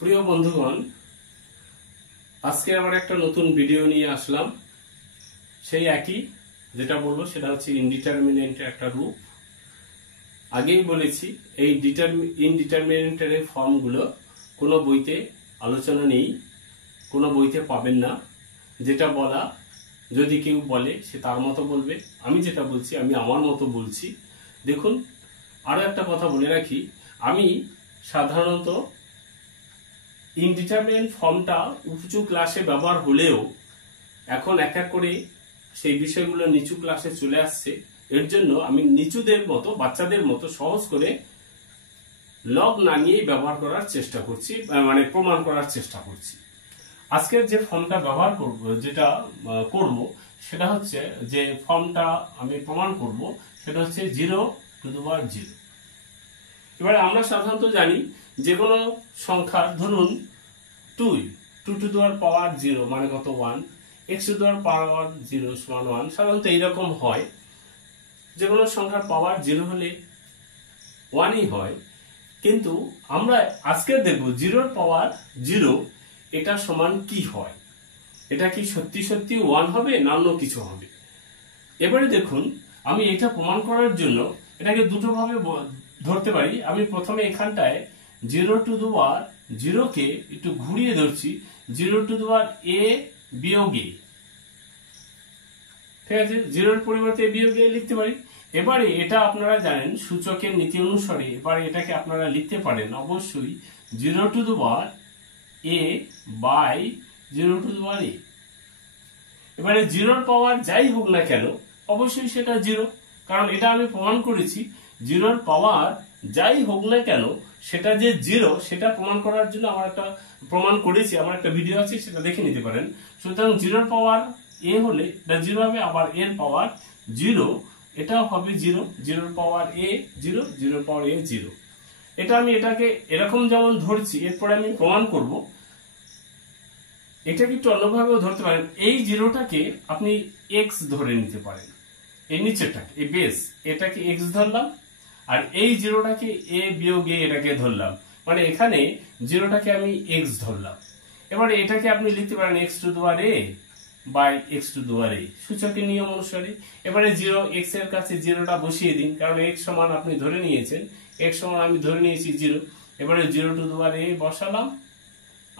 প্রিয় বন্ধুগণ, আজকে আবার একটা নতুন ভিডিও নিয়ে আসলাম। সেই একই যেটা বলবো সেটা হচ্ছে ইনডিটারমিনেন্টের একটা রূপ। আগেই বলেছি এই ইনডিটারমিনেন্টের ফর্মগুলো কোনো বইতে আলোচনা নেই, কোনো বইতে পাবেন না। যেটা বলা যদি কেউ বলে সে তার মতো বলবে, আমি যেটা বলছি আমি আমার মতো বলছি। দেখুন, আরো একটা কথা বলে রাখি, আমি সাধারণত ইনডিটারমিনেন্ট ফর্মটা উঁচু ক্লাসে ব্যবহার হলেও এখন এক এক করে সেই বিষয়গুলো নিচু ক্লাসে চলে আসছে। এর জন্য আমি নিচুদের মতো, বাচ্চাদের মতো সহজ করে লগ না নিয়েই ব্যবহার করার চেষ্টা করছি, মানে প্রমাণ করার চেষ্টা করছি। আজকের যে ফর্মটা ব্যবহার করব, যেটা করব সেটা হচ্ছে, যে ফর্মটা আমি প্রমাণ করব সেটা হচ্ছে 0^0। এবারে আমরা সাধারণত জানি যে কোনো সংখ্যার, ধরুন 2^0 মানে কত 1, x^0 সমান 1, সাধারণত এইরকম হয়। যে কোনো সংখ্যার পাওয়ার 0 হলে 1ই হয়। কিন্তু আমরা আজকে দেখব 0^0 এটা সমান কি হয়। এটা কি সত্যি সত্যি 1 হবে না অন্য কিছু হবে? এবারে দেখুন, আমি এটা প্রমাণ করার জন্য এটাকে দুটো ভাবে ধরতে পারি। আমি প্রথমে এখানটায় 0^0 কে একটু ঘুরিয়ে ধরছি, 0^a বিয়োগ a। ঠিক আছে, 0-এর পরিবর্তে বিয়োগ a লিখতে পারি। এবারে এটা আপনারা জানেন সূচকের নীতি অনুসারে, এবারে এটাকে আপনারা লিখতে পারেন অবশ্যই 0^a বাই 0^a। এবারে 0-র পাওয়ার যাই হোক না কেন অবশ্যই সেটা 0, কারণ এটা আমি প্রমাণ করেছি 0-র পাওয়ার যাই হোক না কেন সেটা যে 0 সেটা প্রমাণ করার জন্য আমার একটা প্রমাণ করেছি, আমার একটা ভিডিও আছে, সেটা দেখে নিতে পারেন। সুতরাং 0-র পাওয়ার a হলে এটা 0 হবে, আবার এর পাওয়ার 0 এটাও হবে 0, 0-র পাওয়ার a 0, 0-র পাওয়ার a 0। এটা আমি এটাকে এরকম যেমন ধরছি, এরপরে আমি প্রমাণ করব। এটাকে একটু অন্যভাবেও ধরতে পারেন। এই 0টাকে আপনি x ধরে নিতে পারেন, এই নিচেরটাকে, এই বেস এটাকে x ধরলাম, আর এই 0টাকে a বিয়োগ a এটাকে ধরলাম, মানে এখানে 0টাকে আমি x ধরলাম। এবারে এটাকে আপনি লিখতে পারেন x^a বাই x^a সূচকের নিয়ম অনুসারে। এবারে 0 x এর কাছে 0টা বসিয়ে দিন, কারণ x সমান আপনি ধরে নিয়েছেন, x সমান আমি ধরে নিয়েছি 0। এবারে 0^a বসালাম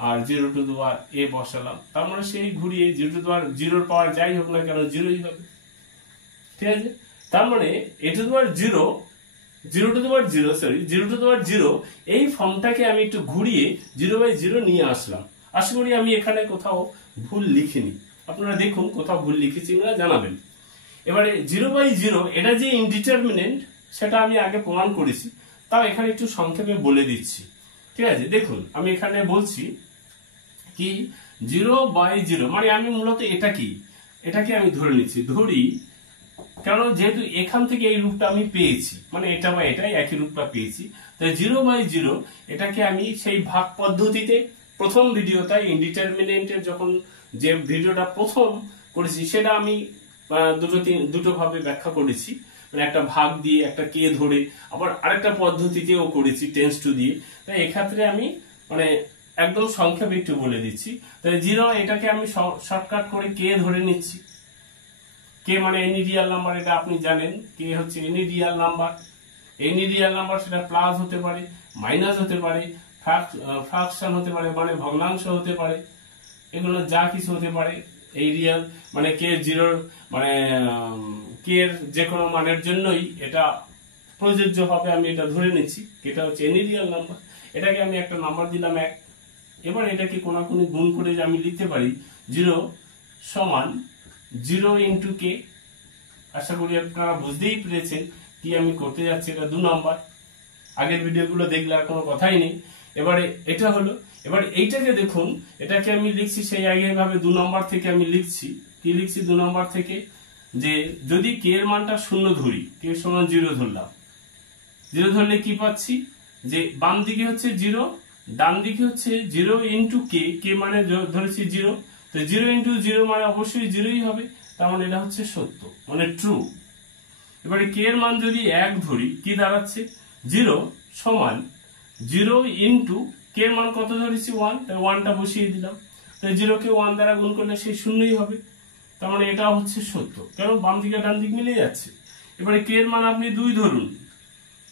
আর 0^a বসালাম, তার মানে সেই ঘুরিয়ে 0^0-র পাওয়ার যাই হোক না কেন 0ই হবে। ঠিক আছে, তার মানে a^0 এই ফর্মটাকে আমি একটু ঘুরিয়ে 0/0 নিয়ে আসলাম। আশা করি আমি এখানে কোথাও ভুল লিখিনি, আপনারা দেখুন কোথাও ভুল লিখেছি না জানাবেন। এবারে 0/0 এটা যে ইনডিটারমিনেন্ট সেটা আমি আগে প্রমাণ করেছি, তাও এখানে একটু সংক্ষেপে বলে দিচ্ছি। ঠিক আছে, দেখুন আমি এখানে বলছি কি 0/0 মানে আমি মূলত এটাকে আমি ধরে নিচ্ছি, ধরি, কারণ যেহেতু এখান থেকে এই রূপটা আমি পেয়েছি, মানে এটা বা এটাই একই রূপটা পেয়েছি, তাই 0/0 এটাকে আমি সেই ভাগ পদ্ধতিতে প্রথম ভিডিওটা ইনডিটারমিনেন্টের যখন যে ভিডিওটা প্রথম করেছি সেটা আমি দুটো ভাবে ব্যাখ্যা করেছি, মানে একটা ভাগ দিয়ে একটা কে ধরে, আবার আরেকটা পদ্ধতিতেও করেছি টেন্স টু দিয়ে। তাই এক্ষেত্রে আমি মানে একদম সংক্ষেপে একটু বলে দিচ্ছি। তাই 0 এটাকে আমি শর্টকাট করে কে ধরে নিচ্ছি। কে মানে এনি রিয়াল নাম্বার, এটা আপনি জানেন, কে হচ্ছে any Real number. Any Real number সেটা প্লাস হতে পারে, মাইনাস হতে পারে, ফ্রাকশন হতে পারে, মানে ভগ্নাংশ হতে পারে, এগুলো যা কিছু হতে পারে। এই রিয়াল মানে কে 0 মানে কে এর যে কোনো মানের জন্যই এটা প্রযোজ্য হবে, আমি এটা ধরে নিচ্ছি। এটা হচ্ছে এনি রিয়াল নাম্বার, এটাকে আমি একটা নাম্বার দিলাম 1। এবার এটাকে কোনাকুনি গুণ করে আমি লিখতে পারি 0 সমান 0 ইন্টু কে। আশা করি আপনারা বুঝতেই পেরেছেন কি আমি করতে যাচ্ছি। এটা 2 নম্বর, আগের ভিডিওগুলো দেখলে আর কোনো কথাই নেই। এবারে এটা হলো, এবার এইটাকে দেখুন, এটাকে আমি লিখছি সেই আগের ভাবে 2 নম্বর থেকে আমি লিখছি। কি লিখছি 2 নম্বর থেকে, যে যদি কে এর মানটা 0 ধরি, কে সমান 0 ধরলাম, 0 ধরলে কি পাচ্ছি, যে বাম দিকে হচ্ছে 0, ডান দিকে হচ্ছে 0 ইন্টু কে, কে মানে ধরেছি 0, তো 0 ইন্টু 0 মানে অবশ্যই 0ই হবে, তার মানে এটা হচ্ছে সত্য, মানে ট্রু। এবারে কে এর মান যদি 1 ধরি, কি দাঁড়াচ্ছে, 0 সমান 0 ইন্টু কে এর মান কত ধরেছি 1, তাই 1টা বসিয়ে দিলাম। তাই 0 কে 1 দ্বারা গুণ করলে সেই শূন্যই হবে। তার মানে এটা হচ্ছে সত্য, কারণ বাম দিকে ডান দিক মিলে যাচ্ছে। এবারে কে এর মান আপনি 2 ধরুন,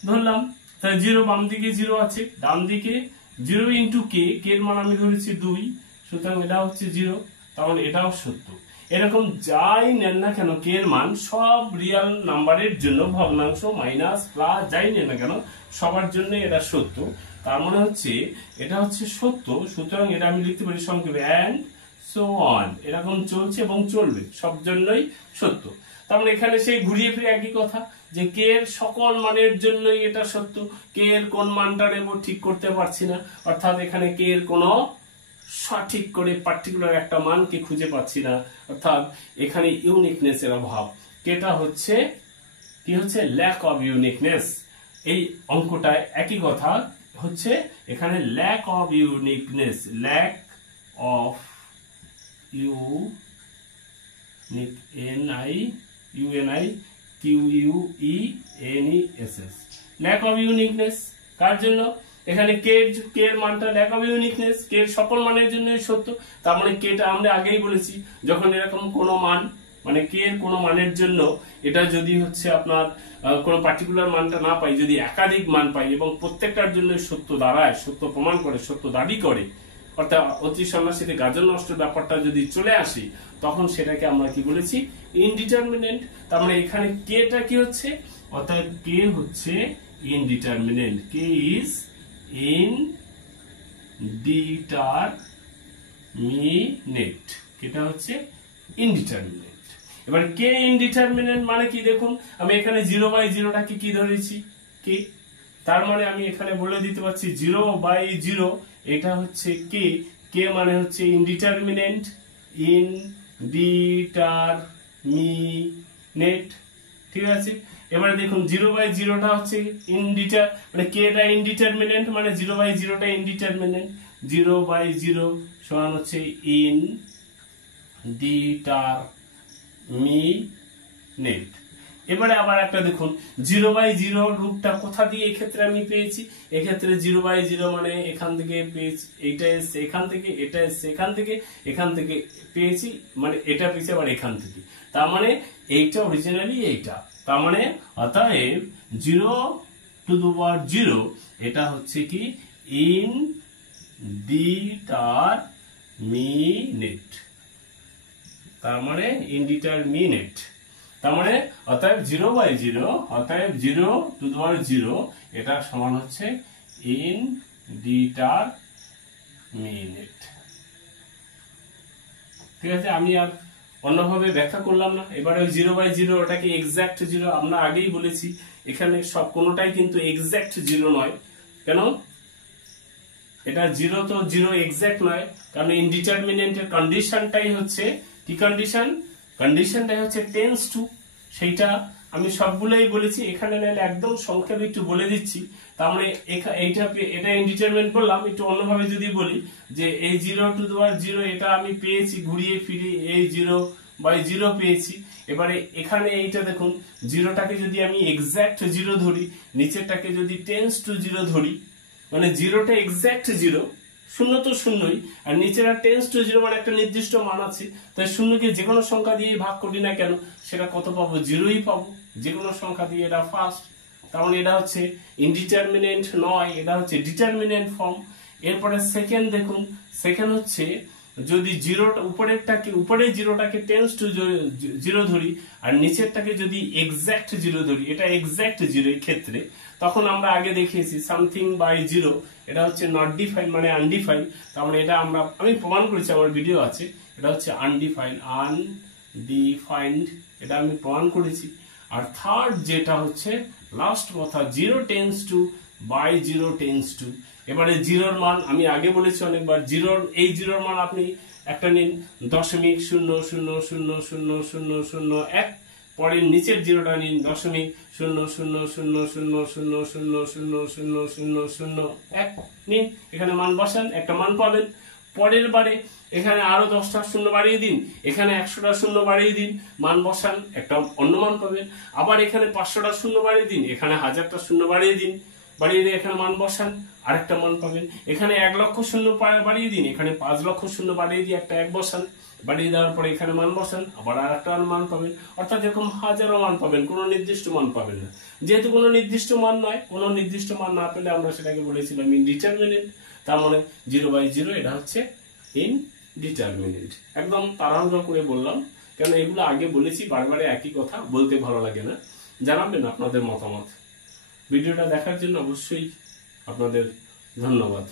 ধরলাম, তাই 0 বাম দিকে 0 আছে, ডান দিকে 0 ইন্টু কে এর মান আমি ধরেছি 2, সুতরাং এটা হচ্ছে 0, তার মানে এটাও সত্য। এরকম যাই নেন না কেন কে এর মান সব রিয়েল নাম্বারের জন্য, ভগ্নাংশ মাইনাস প্লাস যাই নেন না কেন সবার জন্য এটা সত্য। তার মানে হচ্ছে এটা হচ্ছে সত্য, সুতরাং এটা আমি লিখতে পারি সংক্ষেপে এন্ড সো অন, এরকম চলছে এবং চলবে, সব জন্যই সত্য। তার মানে এখানে সেই ঘুরিয়ে ফিরে একই কথা যে কে এর সকল মানের জন্যই এটা সত্য। কে এর কোন মানটা নেব ঠিক করতে পারছি না, অর্থাৎ এখানে কে এর কোনো সঠিক করে পার্টিকুলার একটা মানকে খুঁজে পাচ্ছি না, অর্থাৎ এখানে ইউনিকনেস এর অভাব। কেটা হচ্ছে কি হচ্ছে ল্যাক অফ ইউনিকনেস। এই অঙ্কটায় একই কথা হচ্ছে এখানে lack of uniqueness, lack of lack of uniqueness কার জন্য? এখানে কে এর মানটা ল্যাক অফ ইউনিকনেস, কে এর সকল মানের জন্য সত্য। তার মানে কেটা আমরা আগেই বলেছি যখন এরকম কোনো মান মানে কে এর কোনো মানের জন্য এটা যদি হচ্ছে আপনার কোনো পার্টিকুলার মানটা না পাই, যদি একাধিক মান পাই এবং প্রত্যেকটার জন্য সত্য দাঁড়ায়, সত্য প্রমাণ করে, সত্য দাবি করে, অর্থাৎ অতি সন্ন্যাসীতে গাজন নষ্ট ব্যাপারটা যদি চলে আসে, তখন সেটাকে আমরা কি বলেছি ইনডিটারমিনেন্ট। তার মানে এখানে কেটা কি হচ্ছে, অর্থাৎ কে হচ্ছে ইনডিটারমিনেন্ট, কে ইজ ইনডিটারমিনেট, এটা হচ্ছে ইনডিটারমিনেন্ট। এবার কে ইনডিটারমিনেন্ট মানে কি দেখুন, আমি এখানে 0/0টাকে কি ধরেছি কে, তার মানে আমি এখানে বলে দিতে পারছি 0/0 এটা হচ্ছে কে, কে মানে হচ্ছে ইনডিটারমিনেন্ট, ইনডিটারমিনেট, ঠিক আছে। এবারে দেখুন 0/0টা হচ্ছে মানে কে টা ইনডিটারমিনেন্ট, মানে 0/0টা ইনডিটারমিনেন্ট, 0/0 সমান হচ্ছে ইনডিটারমিনেট। এবারে আবার একটা দেখুন 0/0 রূপটা কোথা দিয়ে এক্ষেত্রে আমি পেয়েছি, এক্ষেত্রে 0/0 মানে এখান থেকে পেয়েছি, এইটা এসছে এখান থেকে, এটা এসছে এখান থেকে, এখান থেকে পেয়েছি, মানে এটা পেয়েছি আবার এখান থেকে, তার মানে এইটা অরিজিনালি এইটা, তার মানে অতএব 0/0 এটা হচ্ছে কি ইনডিটারমিনেট, তার মানে ইনডিটারমিনেট। তার মানে অতএব 0/0, অতএব 0/0 এটা সমান হচ্ছে ইনডিটারমিনেট। ঠিক আছে, আমি আর অন্যভাবে ব্যাখ্যা করলাম না। এবারে 0/0 ওটাকে এক্সাক্ট 0, আমরা আগেই বলেছি এখানে সব কোনোটাই কিন্তু এক্সাক্ট 0 নয়। কেন? এটা 0 তো 0 এক্সাক্ট নয়, কারণ ইনডিটারমিনেন্টের কন্ডিশনটাই হচ্ছে কি কন্ডিশন, কন্ডিশনটাই হচ্ছে টেন্স টু, সেইটা আমি সবগুলোই বলেছি, এখানে নাহলে একদম সংক্ষেপে একটু বলে দিচ্ছি। তার মানে এটা ইনডিটারমিনেন্ট বললাম, একটু অন্যভাবে যদি বলি যে এই 0/0 এটা আমি পেয়েছি ঘুরিয়ে ফিরিয়ে এই 0/0 পেয়েছি। এবারে এখানে এইটা দেখুন 0টাকে যদি আমি এক্সাক্ট 0 ধরি, নিচেরটাকে যদি টেন্স টু 0 ধরি, মানে 0টা এক্সাক্ট 0, শূন্য তো শূন্যই, আর নিচের টেন্স টু 0 মানে একটা নির্দিষ্ট মান আছে, তাই শূন্যকে যে কোনো সংখ্যা দিয়ে ভাগ করি না কেন সেটা কত পাবো, 0ই পাবো, যে কোনো সংখ্যা দিয়ে, এটা ফার্স্ট। তার মানে এটা হচ্ছে ইনডিটারমিনেন্ট নয়, এটা হচ্ছে ডিটারমিনেন্ট ফর্ম। এরপরে সেকেন্ড দেখুন, সেকেন্ড হচ্ছে যদি উপরের 0টাকে টেন্স টু 0 ধরি আর নিচেরটাকে যদি এক্সাক্ট 0 ধরি, এটা এক্সাক্ট 0 এর ক্ষেত্রে, তখন আমরা আগে দেখিয়েছি সামথিং বাই 0 এটা হচ্ছে নট ডিফাইন্ড মানে আনডিফাইন্ড। তার মানে এটা আমি প্রমাণ করেছি, আমার ভিডিও আছে, এটা হচ্ছে আনডিফাইন্ড, এটা আমি প্রমাণ করেছি। আর থার্ড যেটা হচ্ছে লাস্ট কথা 0 tends to by 0 tends to. এবারে 0র মান আমি আগে বলেছি অনেকবার, এই 0র মান আপনি একটা নিন 0.00000001, পরের নিচের 0টা নিন 0.0000000001 নিন, এখানে মান বসান, একটা মান পাবেন। পরের বারে এখানে আরো 10টা শূন্য বাড়িয়ে দিন, এখানে 100টা শূন্য বাড়িয়ে দিন, মান বসান, একটা অন্য মান পাবেন। আবার এখানে 500টা শূন্য বাড়িয়ে দিন, এখানে 1000টা শূন্য বাড়িয়ে দিন, বাড়িয়ে দিয়ে এখানে মান বসান, আরেকটা মান পাবেন। এখানে 1 লক্ষ শূন্য বাড়িয়ে দিন, এখানে 5 লক্ষ শূন্য বাড়িয়ে দিয়ে একটা 1 বসান, বাড়িয়ে দেওয়ার পরে এখানে মান বসান, আবার আরেকটা মান পাবেন। অর্থাৎ এরকম হাজারো মান পাবেন, কোনো নির্দিষ্ট মান পাবেন না। যেহেতু কোনো নির্দিষ্ট মান নয়, কোনো নির্দিষ্ট মান না পেলে আমরা সেটাকে বলেছিলাম ইনডিটারমিনেট। তার মানে 0/0 এটা হচ্ছে ইনডিটারমিনেট। একদম তাড়াহুড়ো করে বললাম, কেন এগুলো আগে বলেছি, বারবার একই কথা বলতে ভালো লাগে না। জানাবেন আপনাদের মতামত। ভিডিওটা দেখার জন্য অবশ্যই আপনাদের ধন্যবাদ।